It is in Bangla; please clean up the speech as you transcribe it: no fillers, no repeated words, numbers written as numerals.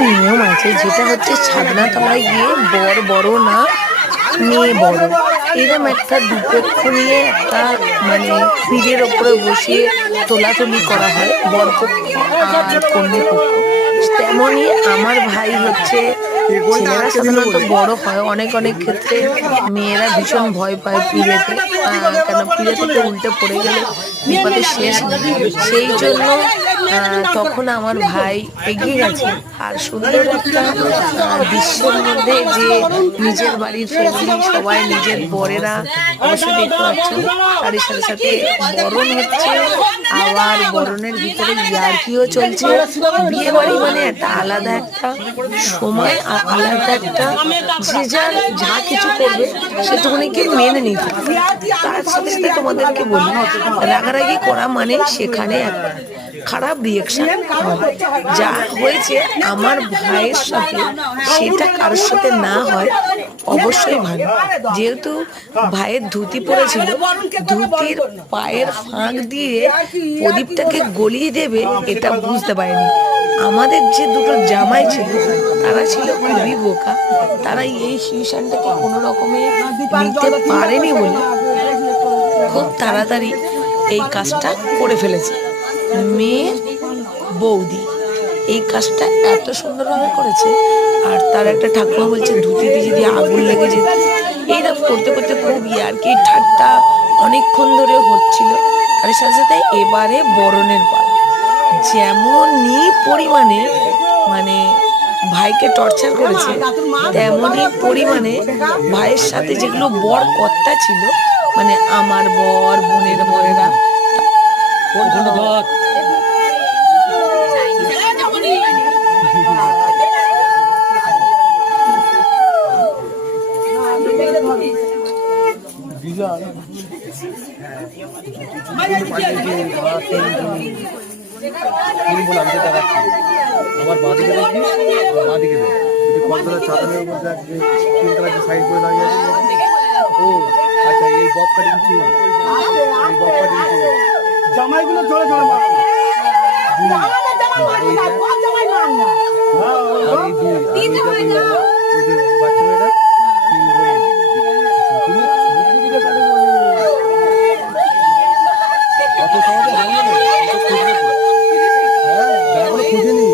নিয়ম আছে, যেটা হচ্ছে ছাদনা তলায় গিয়ে বর বড় না মেয়ে বড়, এরকম একটা দুপক্ষ নিয়ে একটা মানে পীরের ওপরে বসিয়ে তোলাতুলি করা হয় বরপক্ষ আর কন্যা পক্ষ। তেমনই আমার ভাই হচ্ছে, ছেলেরা সাধারণত বড় হয়, অনেক অনেক ক্ষেত্রে মেয়েরা ভীষণ ভয় পায় পীরেতে, কেন পীরে থেকে উল্টে পড়ে গেলে বিপদের শেষ নেই। সেই জন্য তখন আমার ভাই এগিয়ে গেছে। আর সুন্দর একটা দৃশ্যের মধ্যে যে নিজের বাড়ির ফ্যামিলি সবাই, নিজের বরেরা অবশ্যই দেখতে পাচ্ছেন, তারই সাথে সাথে বরণ হচ্ছে, আবার বরণের ভিতরে ইয়ার্কিও চলছে। বিয়ে বাড়ি মানে একটা আলাদা একটা সময়, আর আলাদা একটা যে যার যা কিছু করবে সেটুকুনিকে মেনে নিতে হবে। তার সাথে সাথে তোমাদেরকে বলি, রাগারাগি করা মানে সেখানে একটা খারাপ রিয়েকশন হবে। যা হয়েছে আমার ভাইয়ের সাথে সেটা কারোর সাথে না হয় অবশ্যই ভালো। যেহেতু ভাইয়ের ধুতি পড়েছিল, ধুতির পায়ের ফাঁক দিয়ে প্রদীপটাকে গলিয়ে দেবে এটা বুঝতে পারেনি। আমাদের যে দুটো জামাই ছিল তারা ছিল খুবই বোকা, তারা এই সিচুয়েশনটাকে কোনো রকমে নিতে পারেনি বলে খুব তাড়াতাড়ি এই কাজটা করে ফেলেছে। মেয়ে বৌদি এই কাজটা এত সুন্দরভাবে করেছে। আর তার একটা ঠাকুমা বলছে ধুতিতে যদি আগুন লেগে যেত। এইরকম করতে করতে খুব ইয়ার্কি ঠাট্টা অনেকক্ষণ ধরে হচ্ছিল। আর সাথে সাথে এবারে বরণের পালা, যেমনই পরিমাণে মানে ভাইকে টর্চার করেছে, তেমনই পরিমাণে ভাইয়ের সাথে যেগুলো বর কর্তা ছিল, মানে আমার বর, বোনের বরেরা, আমার বাঁদিকে দেখবি, বাঁদিকে দেখ যদি কলকাতার ছাতানের উপর দেখ যে তিনতলা যে সাইড করে দাঁড়িয়ে আছে। ও আচ্ছা, এই বব কাটিং চুল, এই বব কাটিং চুল জামাইগুলো জোরে জোরে মার। আমি দুই ওই যে বাচ্চা মেয়েটা তিন বোন। তুমি অত সহজে হবে না, হ্যাঁ, খুঁজে নি।